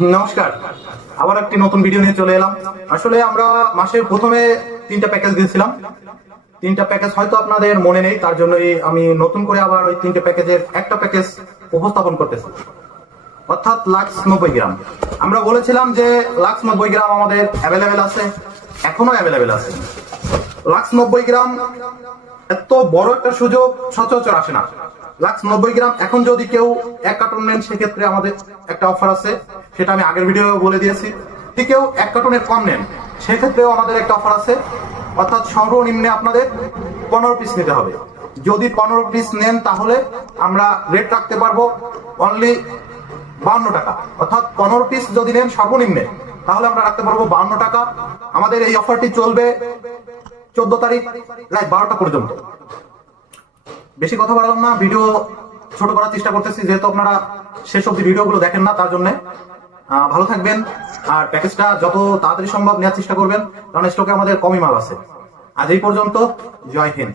নমস্কার, আবার একটি নতুন ভিডিও নিয়ে চলে এলাম। আসলে আমরা মাসের প্রথমে 3টা প্যাকেজ দিয়েছিলাম। 3টা প্যাকেজ হয়তো আপনাদের মনে নেই, তার জন্যই আমি নতুন করে আবার ওই 3টে প্যাকেজের একটা প্যাকেজ উপস্থাপন করতেছি, অর্থাৎ লাক্স 90 গ্রাম। আমরা বলেছিলাম যে লাক্স 90 গ্রাম আমাদের অ্যাভেলেবেল আছে, এখনো অ্যাভেলেবেল আছে। লাক্স 90 গ্রাম এত বড় একটা সুযোগ সচরাচর আসে না। লাক্স 90 গ্রাম এখন যদি কেউ 1 কার্টন নেন, সেক্ষেত্রে আমাদের একটা অফার আছে, সেটা আমি আগের ভিডিও বলে দিয়েছি। যদি কেউ 1 কার্টনের কম নেন, সেক্ষেত্রেও আমাদের একটা অফার আছে, অর্থাৎ সর্বনিম্নে আপনাদের 15 পিস নিতে হবে। যদি 15 পিস নেন তাহলে আমরা রেট রাখতে পারবো অনলি 52 টাকা। অর্থাৎ 15 পিস যদি নেন সর্বনিম্নে, তাহলে আমরা রাখতে পারবো 52 টাকা। আমাদের এই অফারটি চলবে 14 তারিখ রাত 12টা পর্যন্ত। বেশি কথা বাড়ালাম না, ভিডিও ছোট করার চেষ্টা করতেছি, যেহেতু আপনারা শেষ অব্দি ভিডিওগুলো দেখেন না, তার জন্য ভালো থাকবেন। আর প্যাকেজটা যত তাড়াতাড়ি সম্ভব নেওয়ার চেষ্টা করবেন, কারণ স্টকে আমাদের কমই মাল আছে। আজ এই পর্যন্ত, জয় হিন্দ।